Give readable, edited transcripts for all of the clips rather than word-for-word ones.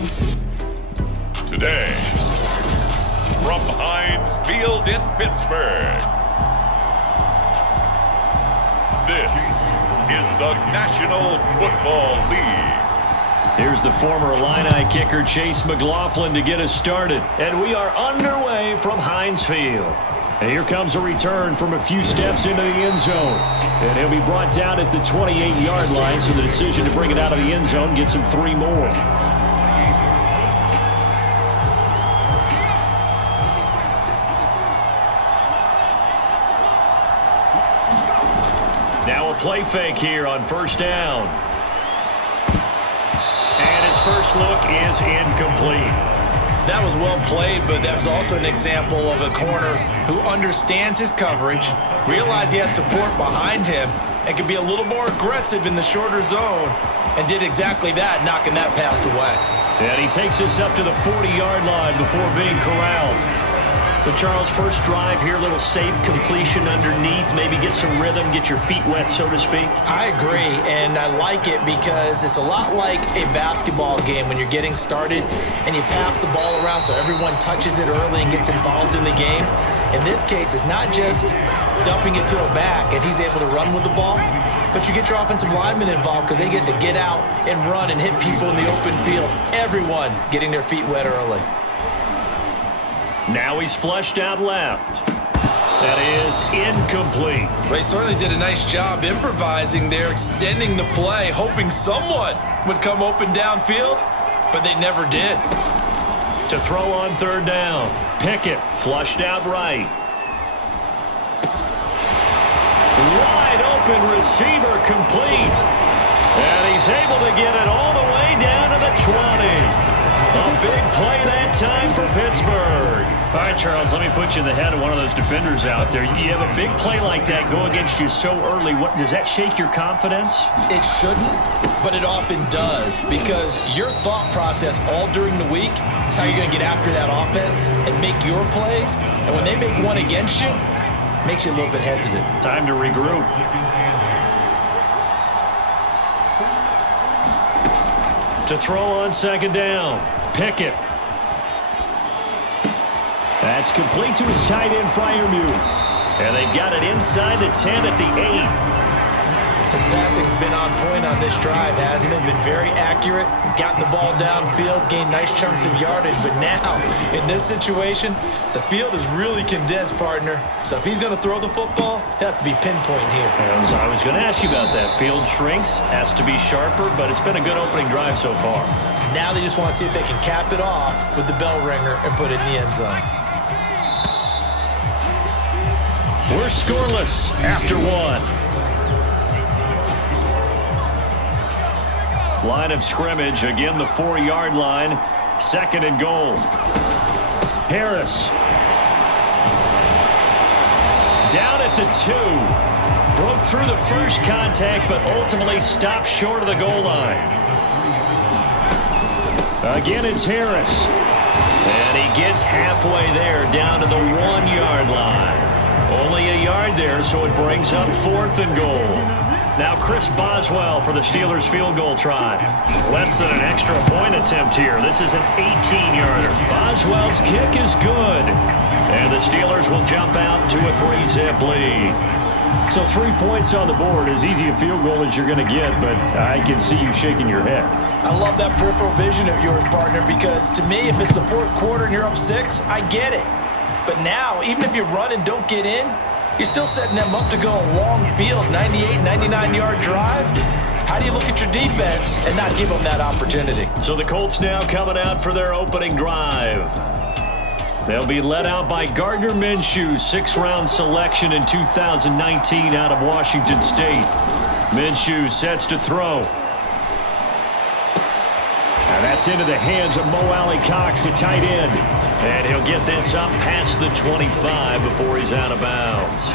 Today, from Heinz Field in Pittsburgh, this is the National Football League. Here's the former Illini kicker Chase McLaughlin to get us started. And we are underway from Heinz Field. And here comes a return from a few steps into the end zone. And he'll be brought down at the 28-yard line, so the decision to bring it out of the end zone gets him 3 more. Now a play fake here on first down. And his first look is incomplete. That was well played, but that was also an example of a corner who understands his coverage, realized he had support behind him, and could be a little more aggressive in the shorter zone, and did exactly that, knocking that pass away. And he takes us up to the 40-yard line before being corralled. So, Charles, first drive here, a little safe completion underneath, maybe get some rhythm, get your feet wet, so to speak. I agree, and I like it because it's a lot like a basketball game when you're getting started and you pass the ball around so everyone touches it early and gets involved in the game. In this case, it's not just dumping it to a back and he's able to run with the ball, but you get your offensive linemen involved because they get to get out and run and hit people in the open field. Everyone getting their feet wet early. Now he's flushed out left. That is incomplete. Well, he certainly did a nice job improvising there, extending the play, hoping someone would come open downfield, but they never did. To throw on third down, Pickett flushed out right. Wide open receiver complete. And he's able to get it all the way down to the 20. A big play that time for Pittsburgh. All right, Charles, let me put you in the head of one of those defenders out there. You have a big play like that go against you so early. What does that shake your confidence? It shouldn't, but it often does because your thought process all during the week is how you're going to get after that offense and make your plays. And when they make one against you, it makes you a little bit hesitant. Time to regroup. To throw on second down, Pickett. That's complete to his tight end, Freiermuth. And they've got it inside the 10 at the 8. His passing's been on point on this drive, hasn't it? Been very accurate, gotten the ball downfield, gained nice chunks of yardage. But now, in this situation, the field is really condensed, partner. So if he's going to throw the football, he'll have to be pinpoint here. As I was going to ask you about that. Field shrinks, has to be sharper, but it's been a good opening drive so far. Now they just want to see if they can cap it off with the bell ringer and put it in the end zone. We're scoreless after one. Line of scrimmage, again the 4-yard line. Second and goal. Harris. Down at the 2. Broke through the first contact, but ultimately stopped short of the goal line. Again, it's Harris. And he gets halfway there, down to the 1-yard line. Only a yard there, so it brings up 4th and goal. Now Chris Boswell for the Steelers field goal try. Less than an extra point attempt here. This is an 18-yarder. Boswell's kick is good. And the Steelers will jump out to a 3-zip lead. So 3 points on the board, as easy a field goal as you're going to get, but I can see you shaking your head. I love that peripheral vision of yours, partner, because to me, if it's the 4th quarter and you're up 6, I get it. But now, even if you run and don't get in, you're still setting them up to go a long field, 98, 99-yard drive. How do you look at your defense and not give them that opportunity? So the Colts now coming out for their opening drive. They'll be led out by Gardner Minshew, 6th-round selection in 2019 out of Washington State. Minshew sets to throw. Now that's into the hands of Mo Alley-Cox, the tight end. And he'll get this up past the 25 before he's out of bounds.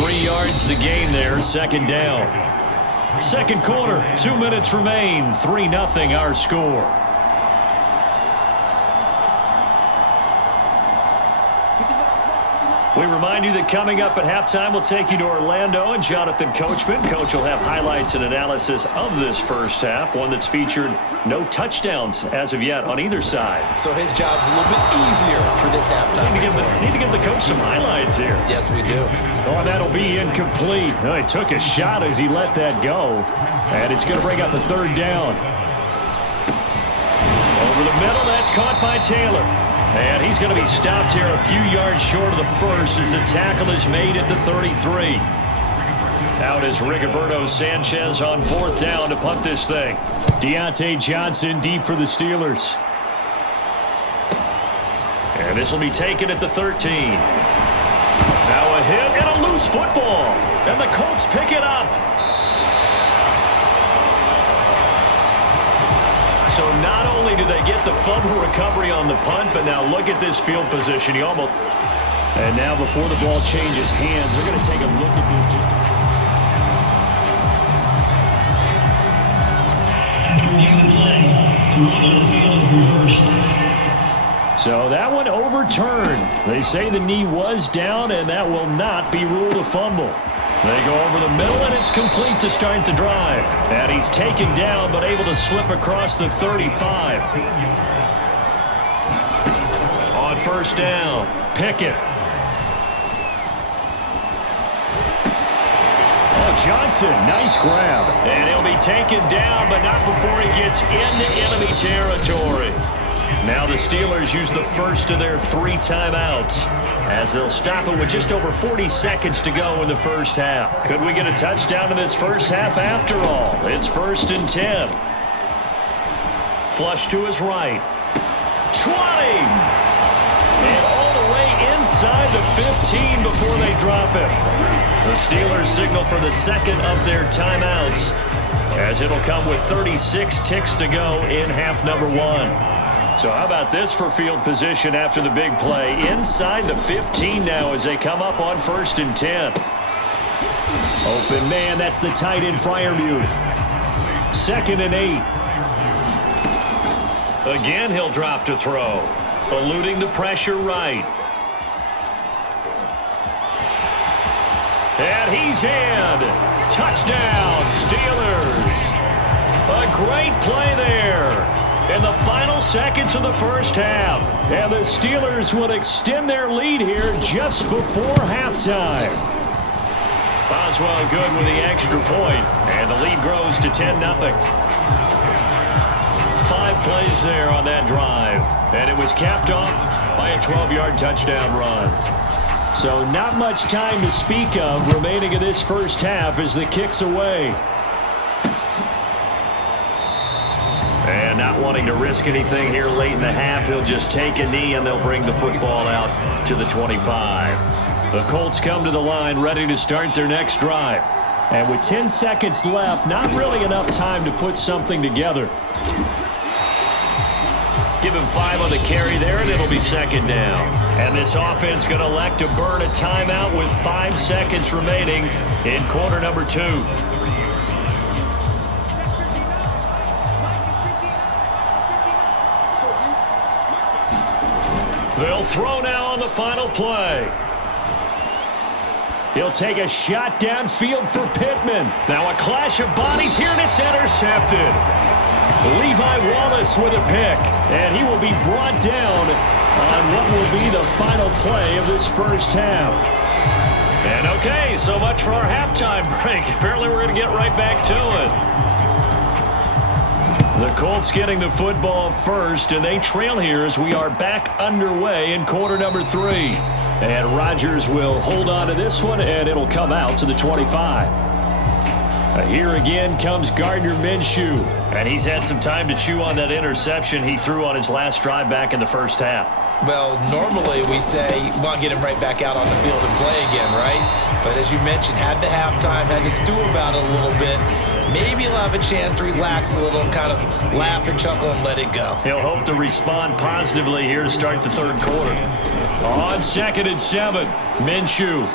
3 yards to gain there, second down. Second quarter, 2 minutes remain, 3-0 our score. We remind you that coming up at halftime, we'll take you to Orlando and Jonathan Coachman. Coach will have highlights and analysis of this first half, one that's featured no touchdowns as of yet on either side. So his job's a little bit easier for this halftime. Need to give the coach some highlights here. Yes, we do. Oh, that'll be incomplete. Oh, he took a shot as he let that go, and it's going to bring up the third down. Over the middle, that's caught by Taylor. And he's going to be stopped here a few yards short of the first as the tackle is made at the 33. Out is Rigoberto Sanchez on fourth down to punt this thing. Deontay Johnson deep for the Steelers. And this will be taken at the 13. Now a hit and a loose football. And the Colts pick it up. So not only do they get the fumble recovery on the punt, but now look at this field position. He almost... And now before the ball changes hands, they're going to take a look at this. After reviewing the play, the rule on the field is reversed. So that one overturned. They say the knee was down, and that will not be ruled a fumble. They go over the middle, and it's complete to start the drive. And he's taken down, but able to slip across the 35. On first down, Pickett. Oh, Johnson, nice grab. And he'll be taken down, but not before he gets into enemy territory. Now the Steelers use the first of their 3 timeouts as they'll stop it with just over 40 seconds to go in the first half. Could we get a touchdown in this first half after all? It's 1st and 10. Flush to his right. 20! And all the way inside the 15 before they drop it. The Steelers signal for the second of their timeouts as it'll come with 36 ticks to go in half number 1. So how about this for field position after the big play? Inside the 15 now as they come up on 1st and 10. Open man, that's the tight end Freiermuth. 2nd and 8. Again, he'll drop to throw. Eluding the pressure right. And he's in. Touchdown, Steelers. A great play there. In the final seconds of the first half. And the Steelers will extend their lead here just before halftime. Boswell good with the extra point. And the lead grows to 10-0. 5 plays there on that drive. And it was capped off by a 12-yard touchdown run. So not much time to speak of remaining in this first half as the kick's away. And not wanting to risk anything here late in the half, he'll just take a knee and they'll bring the football out to the 25. The Colts come to the line ready to start their next drive. And with 10 seconds left, not really enough time to put something together. Give him 5 on the carry there, and it'll be 2nd down. And this offense going to elect to burn a timeout with 5 seconds remaining in quarter number 2. They'll throw now on the final play. He'll take a shot downfield for Pittman. Now a clash of bodies here, and it's intercepted. Levi Wallace with a pick, and he will be brought down on what will be the final play of this first half. And okay, so much for our halftime break. Apparently we're going to get right back to it. The Colts getting the football first, and they trail here as we are back underway in quarter number 3. And Rodgers will hold on to this one, and it'll come out to the 25. Here again comes Gardner Minshew. And he's had some time to chew on that interception he threw on his last drive back in the first half. Well, normally we say, well, get him right back out on the field and play again, right? But as you mentioned, had the halftime, had to stew about it a little bit. Maybe he'll have a chance to relax a little, kind of laugh and chuckle and let it go. He'll hope to respond positively here to start the third quarter. On 2nd and 7, Minshew.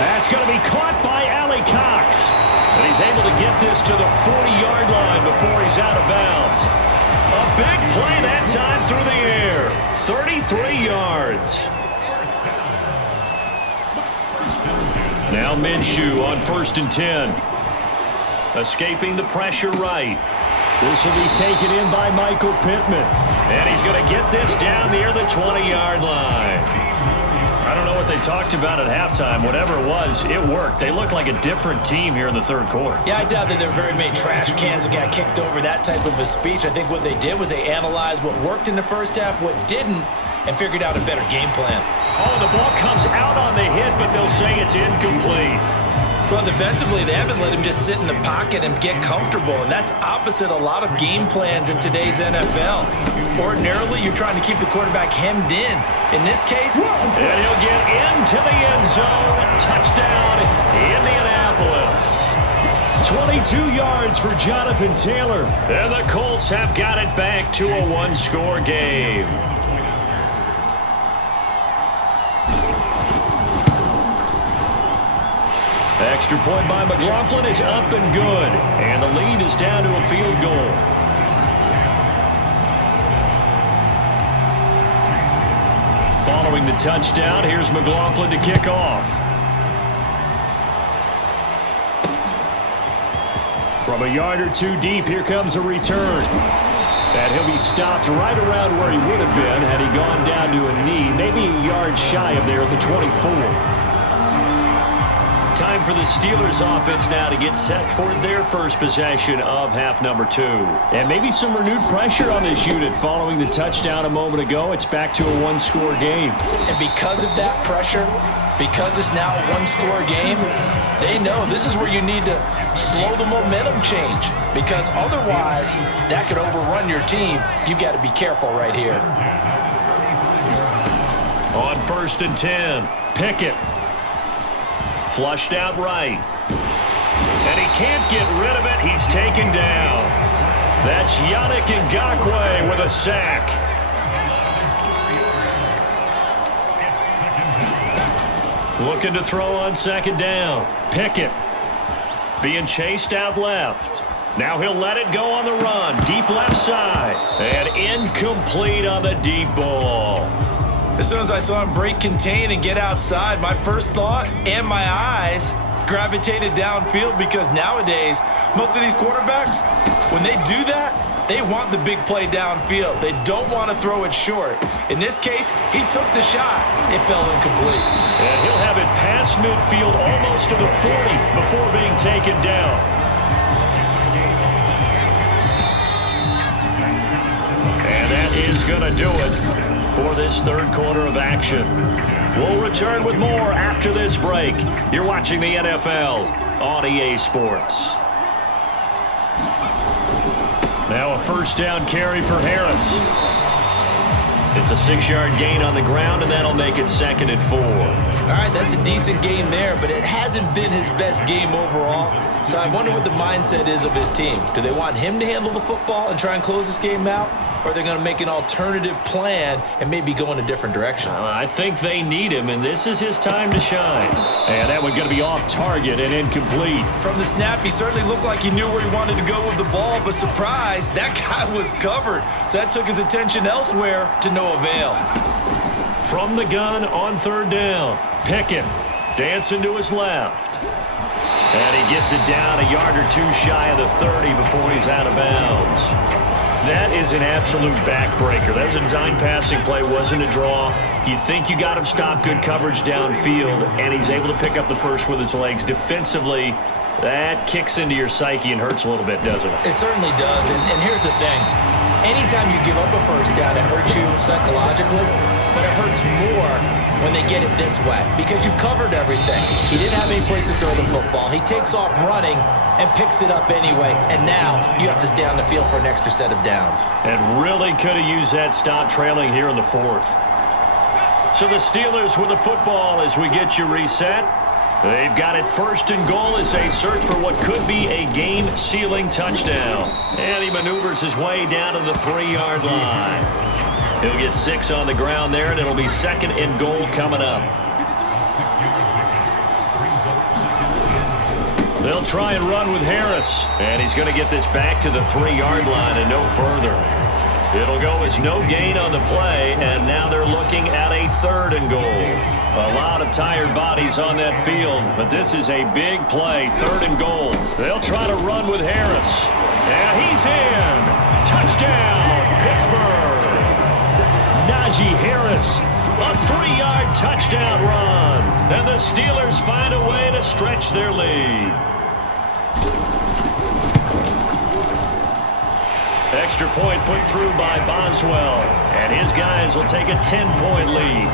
That's going to be caught by Allie Cox. And he's able to get this to the 40-yard line before he's out of bounds. A big play that time through the air. 33 yards. Now Minshew on 1st and 10. Escaping the pressure right. This will be taken in by Michael Pittman. And he's going to get this down near the 20-yard line. I don't know what they talked about at halftime. Whatever it was, it worked. They looked like a different team here in the third quarter. Yeah, I doubt that there were very many trash cans that got kicked over, that type of a speech. I think what they did was they analyzed what worked in the first half, what didn't, and figured out a better game plan. Oh, the ball comes out on the hit, but they'll say it's incomplete. Well, defensively, they haven't let him just sit in the pocket and get comfortable, and that's opposite a lot of game plans in today's NFL. Ordinarily, you're trying to keep the quarterback hemmed in. In this case, and he'll get into the end zone. Touchdown, Indianapolis. 22 yards for Jonathan Taylor, and the Colts have got it back to a one-score game. Extra point by McLaughlin is up and good, and the lead is down to a field goal. Following the touchdown, here's McLaughlin to kick off. From a yard or two deep, here comes a return. And he'll be stopped right around where he would have been had he gone down to a knee, maybe a yard shy of there at the 24. Time for the Steelers offense now to get set for their first possession of half number 2. And maybe some renewed pressure on this unit following the touchdown a moment ago. It's back to a one-score game. And because of that pressure, because it's now a one-score game, they know this is where you need to slow the momentum change. Because otherwise, that could overrun your team. You've got to be careful right here. On 1st and 10, Pickett. Flushed out right. And he can't get rid of it. He's taken down. That's Yannick Ngakoue with a sack. Looking to throw on 2nd down. Pickett being chased out left. Now he'll let it go on the run. Deep left side. And incomplete on the deep ball. As soon as I saw him break contain and get outside, my first thought and my eyes gravitated downfield because nowadays, most of these quarterbacks, when they do that, they want the big play downfield. They don't want to throw it short. In this case, he took the shot. It fell incomplete. And he'll have it past midfield almost to the 40 before being taken down. And that is going to do it for this third quarter of action. We'll return with more after this break. You're watching the NFL on EA Sports. Now a first down carry for Harris. It's a 6-yard gain on the ground, and that'll make it 2nd and 4. All right, that's a decent game there, but it hasn't been his best game overall. So I wonder what the mindset is of his team. Do they want him to handle the football and try and close this game out? Or are they going to make an alternative plan and maybe go in a different direction? I think they need him, and this is his time to shine. And that one's going to be off target and incomplete. From the snap, he certainly looked like he knew where he wanted to go with the ball, but surprise, that guy was covered. So that took his attention elsewhere to no avail. From the gun on 3rd down, Pickett dancing to his left. And he gets it down a yard or two shy of the 30 before he's out of bounds. That is an absolute backbreaker. That was a design passing play, wasn't a draw. You think you got him stopped, good coverage downfield, and he's able to pick up the first with his legs. Defensively, that kicks into your psyche and hurts a little bit, doesn't it? It certainly does, and here's the thing. Anytime you give up a first down, it hurts you psychologically, but it hurts more when they get it this way because you've covered everything. He didn't have any place to throw the football. He takes off running and picks it up anyway, and now you have to stay on the field for an extra set of downs. And really could have used that stop trailing here in the 4th. So the Steelers with the football as we get you reset. They've got it 1st and goal as they search for what could be a game-sealing touchdown. And he maneuvers his way down to the 3-yard line. He'll get 6 on the ground there, and it'll be 2nd and goal coming up. They'll try and run with Harris, and he's going to get this back to the 3-yard line and no further. It'll go as no gain on the play, and now they're looking at a 3rd and goal. A lot of tired bodies on that field, but this is a big play, 3rd and goal. They'll try to run with Harris. And he's in. Touchdown, Pittsburgh. Najee Harris, a 3-yard touchdown run. And the Steelers find a way to stretch their lead. Extra point put through by Boswell. And his guys will take a 10-point lead.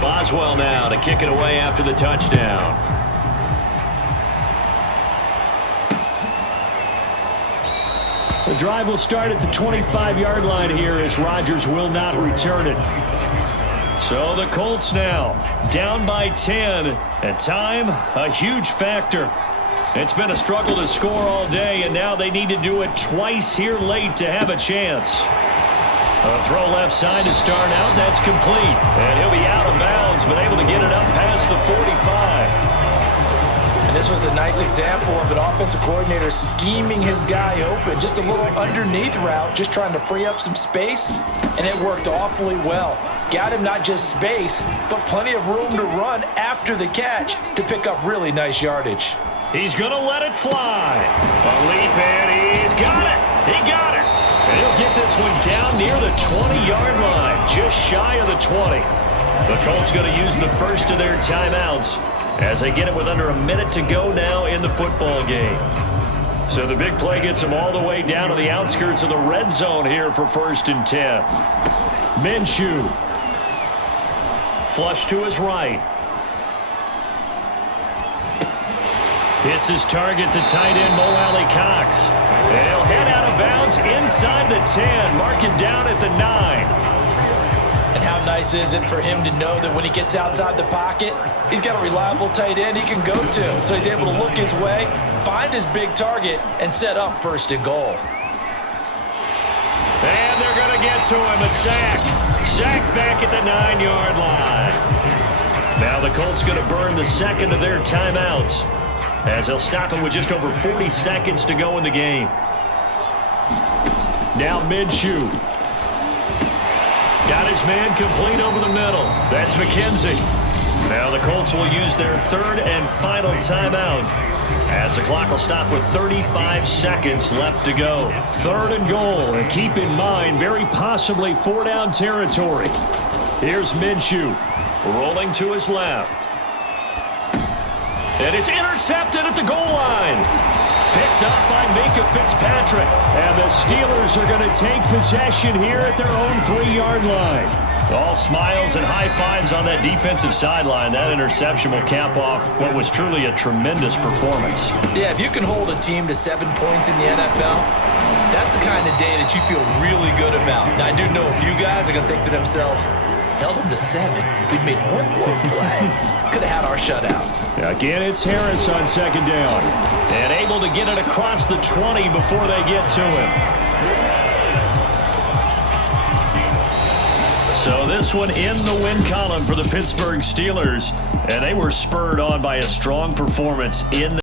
Boswell now to kick it away after the touchdown. The drive will start at the 25-yard line here as Rodgers will not return it. So the Colts now down by 10, and time a huge factor. It's been a struggle to score all day, and now they need to do it twice here late to have a chance. A throw left side to start out. That's complete. And he'll be out of bounds, but able to get it up past the 45. And this was a nice example of an offensive coordinator scheming his guy open. Just a little underneath route, just trying to free up some space, and it worked awfully well. Got him not just space, but plenty of room to run after the catch to pick up really nice yardage. He's going to let it fly. A leap, and he's got it. He got it. And he'll get this one down near the 20-yard line, just shy of the 20. The Colts going to use the first of their timeouts as they get it with under a minute to go now in the football game. So the big play gets them all the way down to the outskirts of the red zone here for 1st and 10. Minshew. Flush to his right. Hits his target, the tight end, Mo Alley Cox. And he'll head out of bounds inside the 10. Mark it down at the 9. And how nice is it for him to know that when he gets outside the pocket, he's got a reliable tight end he can go to. So he's able to look his way, find his big target, and set up 1st and goal. And they're going to get to him. A sack. Sack back at the 9-yard line. Now the Colts going to burn the second of their timeouts as they'll stop him with just over 40 seconds to go in the game. Now Minshew. Got his man complete over the middle. That's McKenzie. Now the Colts will use their 3rd and final timeout as the clock will stop with 35 seconds left to go. 3rd and goal, and keep in mind, very possibly 4-down territory. Here's Minshew rolling to his left. And it's intercepted at the goal line. Picked up by Minkah Fitzpatrick. And the Steelers are going to take possession here at their own 3-yard line. All smiles and high fives on that defensive sideline. That interception will cap off what was truly a tremendous performance. Yeah, if you can hold a team to 7 points in the NFL, that's the kind of day that you feel really good about. Now, I do know a few guys are going to think to themselves, held them to 7. If we'd made one more play, could have had our shutout. Again, it's Harris on 2nd down. And able to get it across the 20 before they get to him. So this one in the win column for the Pittsburgh Steelers. And they were spurred on by a strong performance in the